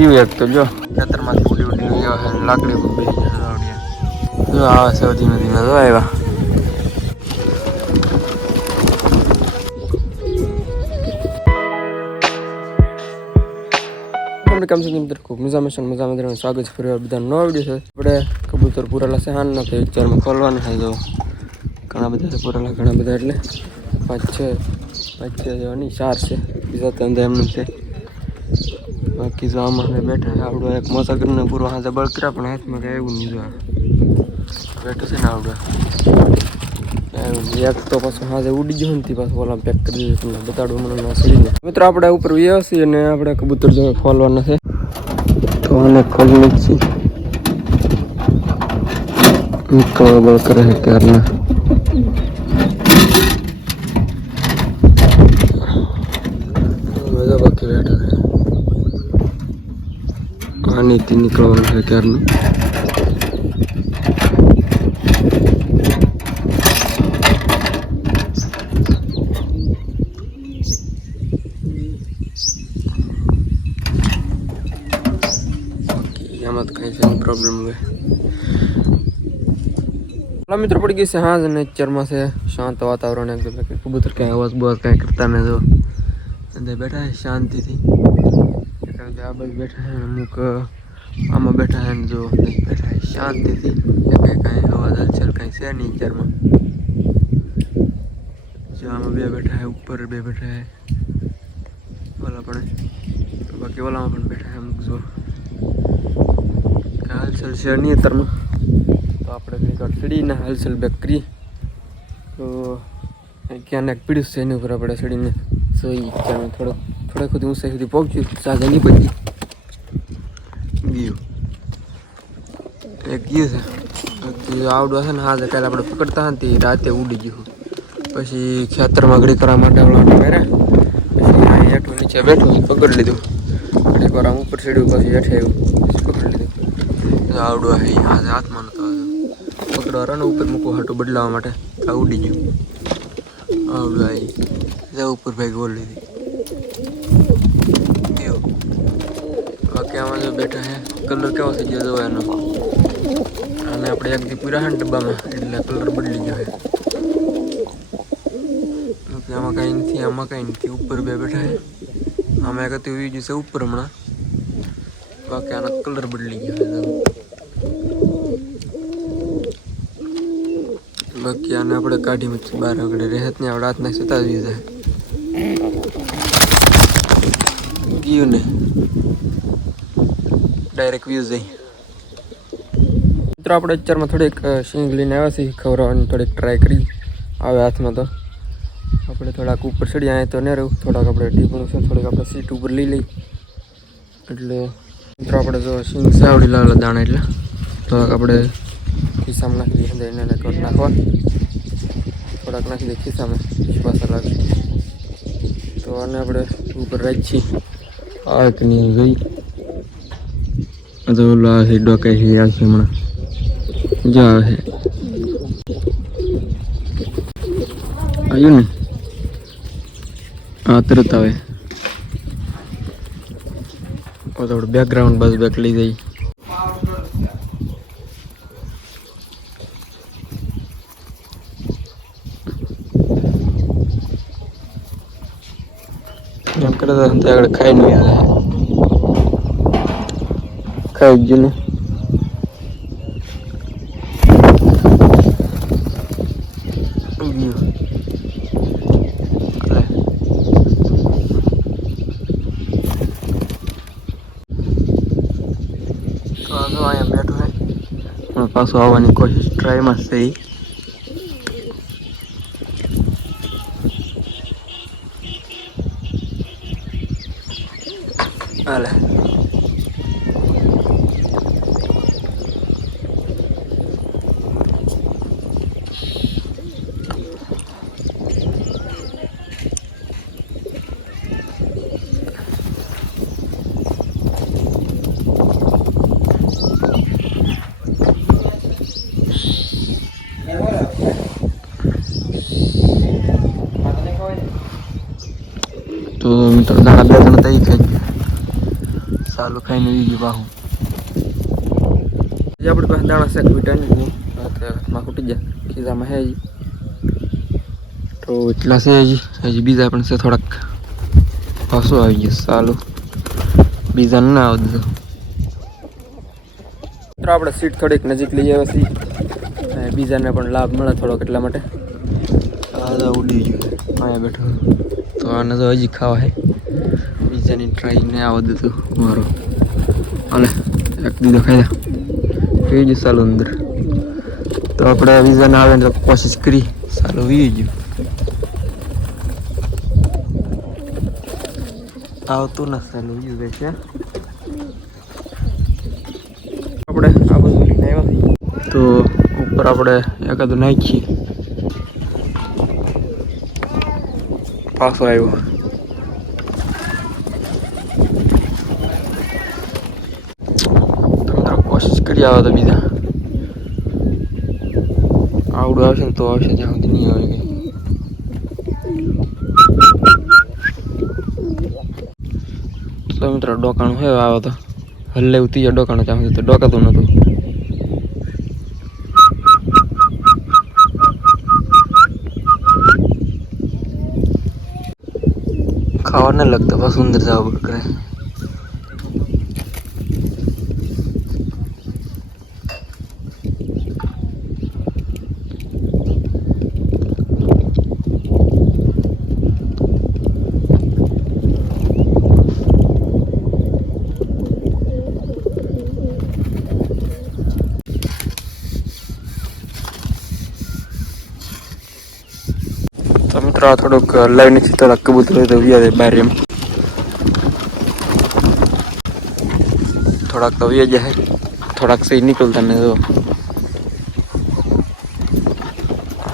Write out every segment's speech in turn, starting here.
ગયું એક તો જો ખેતરમાં ઉડી ઉડીને ગયો છે લાકડી ઉપર બેસી જો આવે છે ધીમે ધીમે જો આવ્યા કેમ છે મિત્ર ખૂબ મજામાં સ્વાગત છે ફરી બધા નવા વિડીયો છે આપણે કબૂતર પૂરેલા છે હાન નથી વિચારમાં ખોલવાના છે જો ઘણા બધા છે પૂરેલા ઘણા બધા એટલે પાંચ છ જેવાની 4 છે બીજા તો અંદર એમનું છે બાકી જો આમાં બેઠા છે આવડો એક મોસા કરીને પૂરો હાથે બળકરા પણ હાથમાં કઈ એવું નહીં જો બેઠો છે ને આવડો એક તો પાછું હાથે ઉડી ગયો ને પાછું ઓલા પેક કરી દીધું બતાડવું મને સડીને મિત્રો આપણે ઉપર વ્યવસ્થિત અને આપણે કબૂતર જો ખોલવાના છે તો આને ખોલી નથી બળ કરે છે ક્યારના બધા બાકી બેઠા છે આનીથી નીકળવાનું છે ક્યારનું એમાં તો કઈ છે પ્રોબ્લેમ હોય મિત્રો પડી ગઈ છે હાજ અને ચરમાં છે શાંત વાતાવરણ એકદમ કબૂતર ક્યાંય અવાજ બવાજ કાંઈ કરતા ને જો અંદર બેઠા છે શાંતિથી આ બાજુ બેઠા છે અમુક આમાં બેઠા છે ને જો બેઠા છે શાંતિથી કાંઈ અવાજ હલચલ કાંઈ છે નહીં ચરમાં જો આમાં બે બેઠા છે ઉપર બે બેઠા છે ઓલા પણ બાકી ઓલામાં પણ બેઠા છે અમુક જો હલચલ છે નહીં અત્યારમાં તો આપણે કંઈક સીડીને હલચલ બેક કરીએ તો ક્યાંને પીડ્યું છે એની ઉપર આપણે સીડીને સોઈ ક્યાં થોડેક સુધી ઊંચાઈ સુધી પહોંચ્યું સાજા નહીં પડી ગયું એક ગયું છે આવડું હશે ને હાજર કાલે આપણે પકડતા હતા ને રાતે ઉડી ગયું પછી ખેતરમાં ઘડી કરવા માટે આપણે કર્યા પછી હેઠું નીચે બેઠું પકડી લીધું ઘડીક વાર આમ ઉપર સીડ્યું પછી હેઠે આવ્યું પકડી લીધું આવડું હે આજે હાથમાં નતો પકડવા રન ઉપર મૂકવું હાટું બદલાવા માટે આ ઉડી ગયું આવડું આવી જા ઉપર ભાઈ ગોળ લીધી એવું બાકી આમાં જો બેઠા હે કલર કેવો થઈ ગયો જોવા એનો અને આપણે એક દી પૂરા હે ને ડબ્બામાં એટલે કલર બદલી ગયો હે બાકી આમાં કાંઈ નથી આમાં કાંઈ નથી ઉપર બે બેઠા હે આમાં એક હતી ઉઈ ગયું છે ઉપર હમણાં બાકી આનો કલર બદલી ગયો હે બાકી આને આપણે કાઢી મૂકી બહાર આગળ રહેત ને આપણે હાથના સતાવી જાય ગયું ને ડાયરેક્ટ વ્યૂ જાય મિત્રો આપણે અત્યારમાં થોડીક સિંગ લઈને આવ્યા છીએ ખવડાવવાની થોડીક ટ્રાય કરી આવે હાથમાં તો આપણે થોડાક ઉપર ચડી આવે તો ન રહું થોડાક આપણે ટીપણું છે થોડીક આપણે સીટ ઉપર લઈ લઈ એટલે મિત્રો આપણે જો સિંગ છે આવડી લાવેલા દાણા એટલે થોડાક આપણે ખિસ્સામાં નાખી દઈએ એને નાખવા થોડાક નાખી દઈએ ખિસ્સામાં પાછા લાગે તો આને આપણે ઉપર રાખી છીએ આ કે નહીં ગઈ તો ઓલા છે ડોકાઈ છે આવશે હમણાં જો આવે આવ્યું ને હા તરત આવે થોડું બેકગ્રાઉન્ડ બાજુ બેક લઈ જઈ એમ કરતા આગળ ખાઈ નહીં ખાઈ ગયું ને અહીંયા બેઠો હે પણ પાછું આવવાની કોશિશ ટ્રાયમાં છે હાલે તો મિત્રો દાણા બે ત્રણ થઈ ગયા સાલું ખાઈને આવી ગયું બાહું આપણી પાસે દાણા શેક વિટાની હાથમાં ખૂટી જાય ખીજામાં હે હજી તો એટલા છે હજી બીજા પણ છે થોડાક પાછું આવી ગયું સાલું બીજા ના આવતું મિત્રો આપણે સીટ થોડીક નજીક લઈ આવ્યા છીએ બીજાને પણ લાભ મળે થોડોક એટલા માટે ઉડી ગયું અહીંયા બેઠો તો આને તો હજી ખાવા હે બીજાની ટ્રાય ને આવવા દીધું મારો હાલે એક દીધો ખાઈ વી ગયું સાલું અંદર તો આપણે બીજાને આવે ને તો કોશિશ કરી સાલું વી ગયું આવતું ના સાલું વી ગયું છે આપણે આ બધું લઈને આવ્યા તો ઉપર આપણે એકાદું નાખીએ પાછો આવ્યો તમે કોશિશ કરી આવો તો બીજા આવડું આવશે ને તો આવશે ત્યાં સુધી નહીં આવે કંઈ તો મિત્રો ડોકાણું હે આવે તો હલ્લે ઉતી ડોકાણું ત્યાં સુધી તો ડોકાતું નહોતું ખાવા ન લગતા બસ સુંદર જવા કરે તો મિત્રો આ થોડુંક લાઈવ નથી થોડાક કબૂતર હોય તો વ્યા બહાર એમ થોડાક તો વ્યા જાય થોડાક સહી નીકળતા ને જો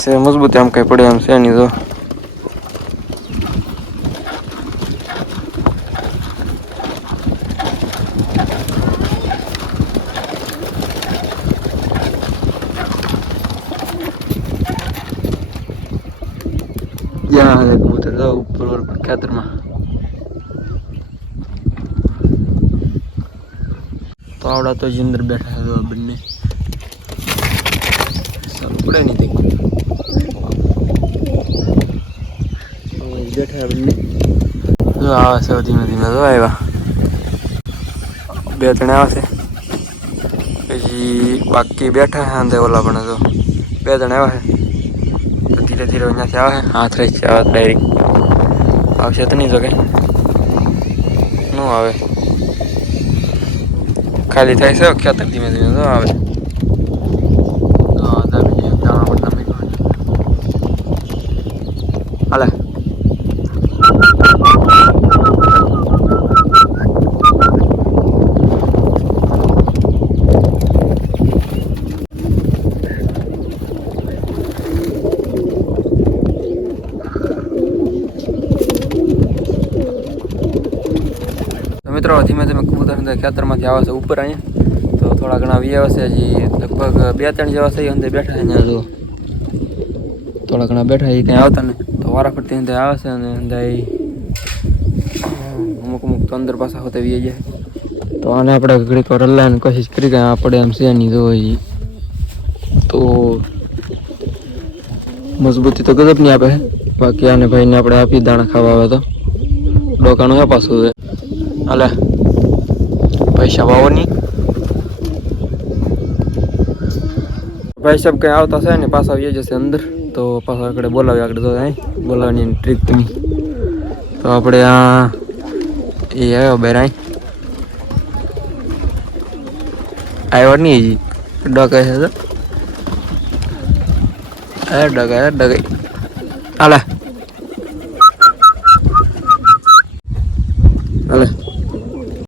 સે મજબૂત આમ કઈ પડે એમ છે નહીં તો यहाँ है कबूतर था ऊपर और खेतर में तो आवड़ा तो जिंदर बैठा है तो बनने सब पड़े नहीं थे बैठा है बनने जो आवा से धीमे धीमे तो आएगा બે ત્રણ આવે છે પછી બાકી બેઠા છે અંદે ઓલા પણ તો બે ત્રણ આવ્યા છે તો ધીરે ધીરે અહીંયાથી આવે હાથ રહી છે આવે ડાયરેક્ટ આવશે તો નહીં જો કે ન આવે ખાલી થાય છે ખેતર ધીમે ધીમે તો આવે દાણા બધા મીઠું હાલે મિત્રો ધીમે ધીમે કબૂતર ખેતરમાંથી આવે છે ઉપર અહીંયા તો થોડા ઘણા વી આવે છે હજી લગભગ 2-3 જેવા છે અંદર બેઠા અહીંયા જો થોડા ઘણા બેઠા એ કંઈ આવતા ને તો વારાફરતી અંદર આવે છે અને અંદર અમુક તો અંદર પાછા હોતે વી જાય તો આને આપણે ઘડીક વાર હલાવવાની કોશિશ કરી કે આપણે એમ છે નહીં જો તો મજબૂતી તો ગજબ નહીં આપે બાકી આને ભાઈને આપણે આપી દાણા ખાવા આવે તો ડોકાણું હે પાછું હાલે પૈસા વાવવાની ભાઈ સાહેબ કંઈ આવતા છે ને પાછા આવી જશે અંદર તો પાછા આગળ બોલાવી આગળ તો બોલાવવાની ટ્રીક તમે તો આપણે આ એ આવ્યો બેરાય આવ્યો નહીં હજી ડગાય છે ડગાય હાલે હાલે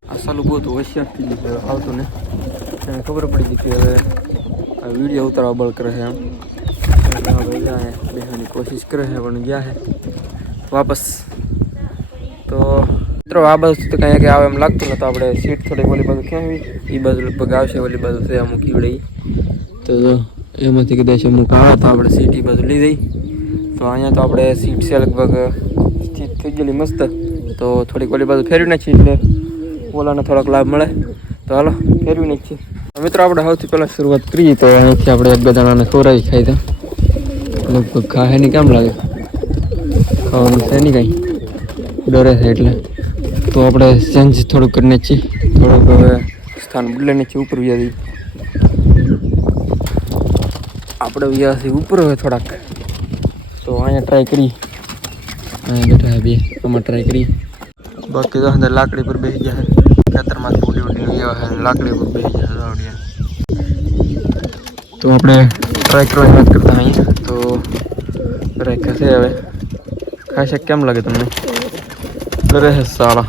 આ સાલું બહુ હોશિયાર થઈ ગયું આવતું ને એને ખબર પડી ગઈ કે હવે આ વિડીયો ઉતારવા બળ કરે છે એમ બેસવાની કોશિશ કરે છે પણ ગયા છે વાપસ તો મિત્રો આ બાજુ તો કંઈ આવે એમ લાગતું નતું આપણે સીટ થોડીક ઓલી બાજુ ખેંચવી એ બાજુ લગભગ આવશે ઓલી બાજુ છે અમુક ઈવડે તો એમાંથી કદાચ અમુક આવે તો આપણે સીટ એ બાજુ લઈ જઈ તો અહીંયા તો આપણે સીટ છે લગભગ સ્થિત થઈ ગયેલી મસ્ત તો થોડીક ઓલી બાજુ ફેરવી નાખી એટલે ઓલાને થોડોક લાભ મળે. તો હાલો ફેરવી નાખીએ. મિત્રો આપણે સૌથી પહેલાં શરૂઆત કરીએ તો અહીંથી આપણે એક બે જણાને ખવડાવી ખાઈ તો લગભગ ખાહે નહીં કેમ લાગે, ખાવાનું છે નહીં કાંઈ, ડરે છે એટલે. તો આપણે ચેન્જ થોડુંક કરીને છીએ, થોડુંક હવે સ્થાન બદલાઈને છીએ, ઉપર વ્યા જઈએ આપણે, વ્યા છીએ ઉપર હવે થોડાક. તો અહીંયા ટ્રાય કરી, અહીંયા બેઠા બે, આમાં ટ્રાય કરી. બાકી તો અંદર લાકડી પર બેસી ગયા છે, ખેતરમાંથી ઉડી ઉડીને એવા છે, લાકડી પર બેસી ગયા રાવડિયા. તો આપણે ટ્રાય કરવાની વાત કરતા અહીંયા. તો ટ્રાય ખાશે હવે, ખાશે કેમ લાગે તમને? ડરે છે સારા,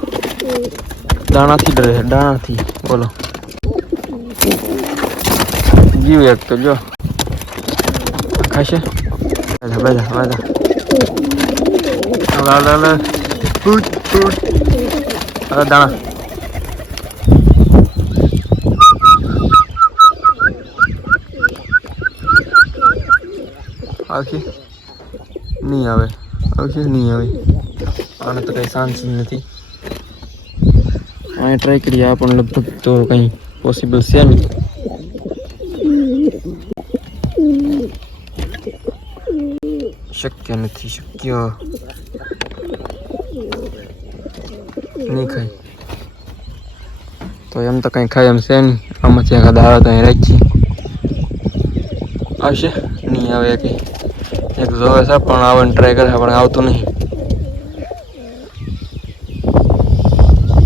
દાણાથી ડરે છે, દાણાથી. બોલો જીવ એક તો જો ખાશે. બેજા બેજા હવે દાણા આવશે નહીં આવે, આવશે નહીં આવે. આને તો કંઈ ચાન્સ નથી. અહીંયા ટ્રાય કરીએ, આ પણ લગભગ તો કંઈ પોસિબલ છે નહીં. શક્ય નથી, શક્ય નહીં ખાય તો એમ તો કંઈ ખાય એમ છે નહીં. આમાંથી એકાદ આવે તો અહીં રાખીએ. આવશે નહીં આવે, એક જોવે છે પણ આવવાની ટ્રાય કરે પણ આવતું નહીં.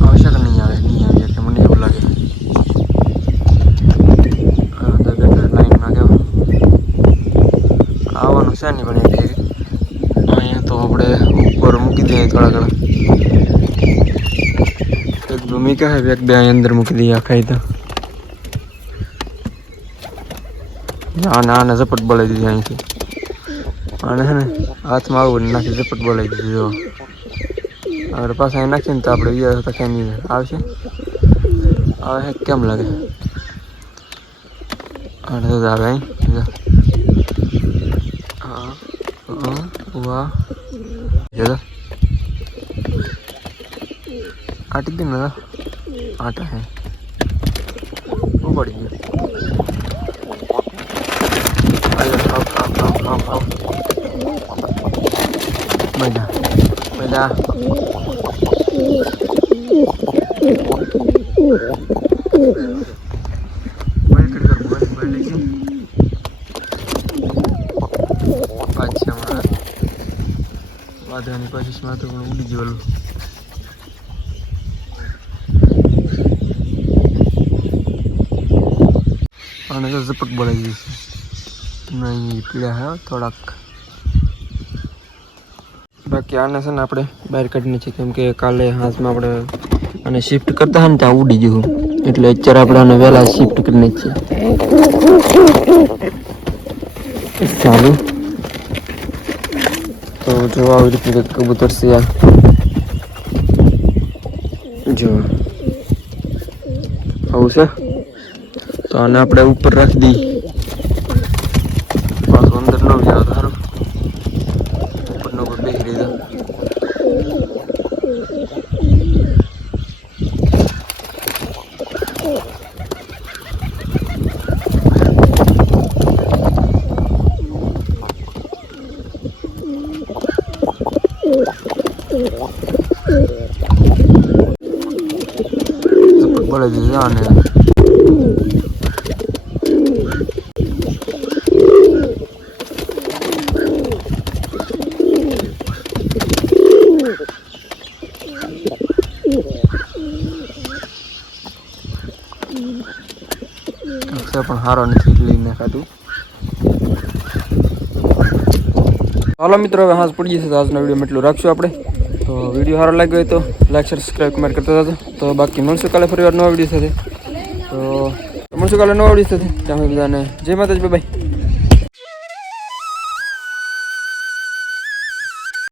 આવશે કે નહીં આવે? નહીં આવે એટલે મને એવું લાગે. લાઈનમાં કેવું આવવાનું છે નહીં પણ એટલે અહીંયા તો આપણે ઉપર મૂકી દઈએ થોડા ઘણા. એક ભૂમિકા હે, એક બે અહીં અંદર મૂકી દઈએ આખા. તો આને ઝપટ બોલાવી દીધી અહીંથી. આને છે ને હાથમાં આવું નાખી ઝપટ બોલાવી દીધી. જો હવે પાછા અહીં નાખીને તો આપણે વિચાર તો ક્યાં નહીં આવશે. આવે કેમ લાગે? આને તો આવે અહીં. હા વાહ આટી ગયું ને, આટા હે પડી ગયું. બધા બધા વાંધાની કોશિશમાં તો પણ ઉડી ગયેલું. અને તો ઝપટ બોલાવી દીધી છે નહીં, પીળા હે થોડાક. બાકી આને છે ને આપણે બહાર કાઢીને છે, કેમ કે કાલે હાથમાં આપણે આને શિફ્ટ કરતા હોય ને ત્યાં ઉડી ગયું, એટલે અત્યારે આપણે આને વહેલા શિફ્ટ કરીને છીએ. ચાલુ તો જો આવી રીતે કબૂતર છે આ, જો આવું છે. તો આને આપણે ઉપર રાખી દઈએ, પાછું અંદર ન જાય સારું. ઉપરનો ઉપર બેસી દીધા. બોલે દીધા અને પણ સારો નથી લઈને ખાધું. હાલો મિત્રો, હવે હાથ પડી જશે તો આજનો વિડીયો એટલું રાખશું આપણે. તો વિડીયો સારો લાગ્યો હોય તો લાઈક શેર સબસ્ક્રાઈબ કમેન્ટ કરતા હતા. તો બાકી મળશું કાલે ફરી વાર નવા વિડીયો સાથે. તો મળશું કાલે નવા વિડીયો સાથે. ત્યાં બધાને જય માતાજી, બાય.